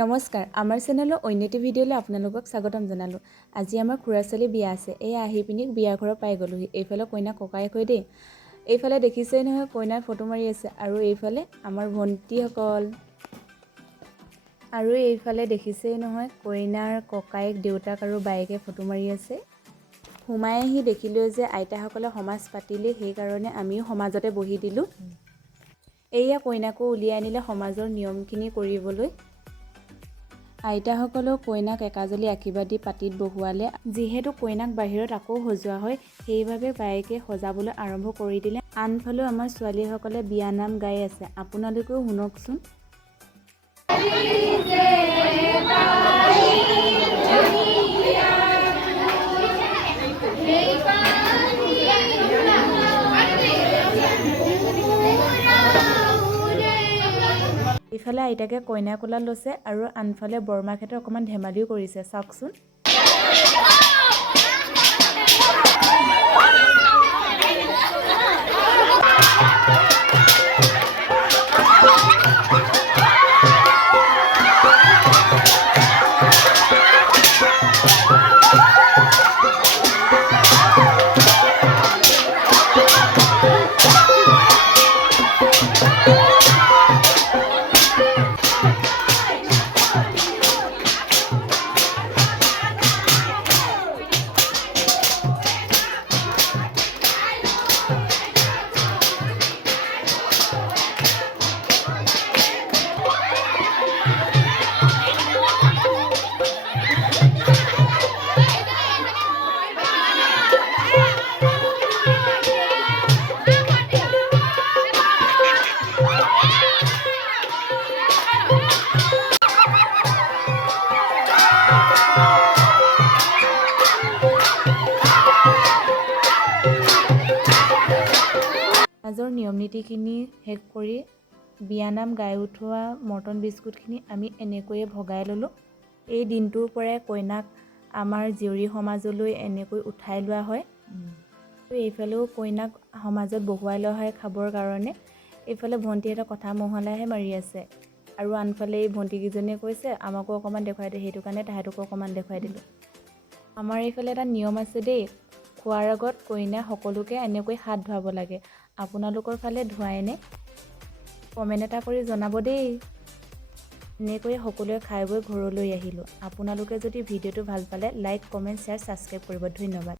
নমস্কাৰ, আমাৰ চেনেলৰ অন্য এটি ভিডিঅ'লৈ আপোনালোকক স্বাগতম জনালোঁ। আজি আমাৰ খুৰা ছোৱালী বিয়া আছে। এয়া আহি পিনি বিয়া ঘৰৰ পাই গ'লোহি। এইফালে কইনা ককায়েক হৈ দেই। এইফালে দেখিছেই নহয় কইনাৰ ফটো মাৰি আছে আৰু এইফালে আমাৰ ভণ্টিসকল। আৰু এইফালে দেখিছেই নহয় কইনাৰ ককায়েক, দেউতাক আৰু বায়েকে ফটো মাৰি আছে। সোমাই আহি দেখিলোঁ যে আইতাসকলে সমাজ পাতিলে, সেইকাৰণে আমিও সমাজতে বহি দিলোঁ। এয়া কইনাকো উলিয়াই আনিলে সমাজৰ নিয়মখিনি কৰিবলৈ। আইতাসকলেও কইনাক একাজলি আশীৰ্বাদ দি পাতিত বহুৱালে। যিহেতু কইনাক বাহিৰত আকৌ সজোৱা হয়, সেইবাবে বায়েকে সজাবলৈ আৰম্ভ কৰি দিলে। আনফালেও আমাৰ ছোৱালীসকলে বিয়ানাম গাই আছে, আপোনালোকেও শুনকচোন। ইফালে আইতাকে কইনা কোলাত লৈছে আৰু আনফালে বৰমাকহঁতে অকণমান ধেমালিও কৰিছে, চাওকচোন। সমাজৰ নিয়ম নীতিখিনি শেষ কৰি বিয়ানাম গাই উঠোৱা মৰ্টন বিস্কুটখিনি আমি এনেকৈয়ে ভগাই ল'লোঁ। এই দিনটোৰ পৰাই কইনাক আমাৰ জীয়ৰী সমাজলৈ এনেকৈ উঠাই লোৱা হয়। এইফালেও কইনাক সমাজত বহুৱাই লোৱা হয় খাবৰ কাৰণে। এইফালে ভণ্টিহঁতে কথা মহলাহে মাৰি আছে আৰু আনফালে এই ভণ্টিকেইজনীয়ে কৈছে আমাকো অকণমান দেখুৱাই দিয়ে, সেইটো কাৰণে তাহাঁতকো অকণমান দেখুৱাই দিলোঁ। আমাৰ এইফালে এটা নিয়ম আছে দেই, খোৱাৰ আগত কইনা সকলোকে এনেকৈ হাত ধুৱাব লাগে। আপোনালোকৰ ফালে ধুৱায়নে? কমেণ্ট এটা কৰি জনাব দেই। এনেকৈয়ে সকলোৱে খাই বৈ ঘৰলৈ আহিলোঁ। আপোনালোকে যদি ভিডিঅ'টো ভাল পালে লাইক, কমেণ্ট, শ্বেয়াৰ, ছাবস্ক্ৰাইব কৰিব। ধন্যবাদ।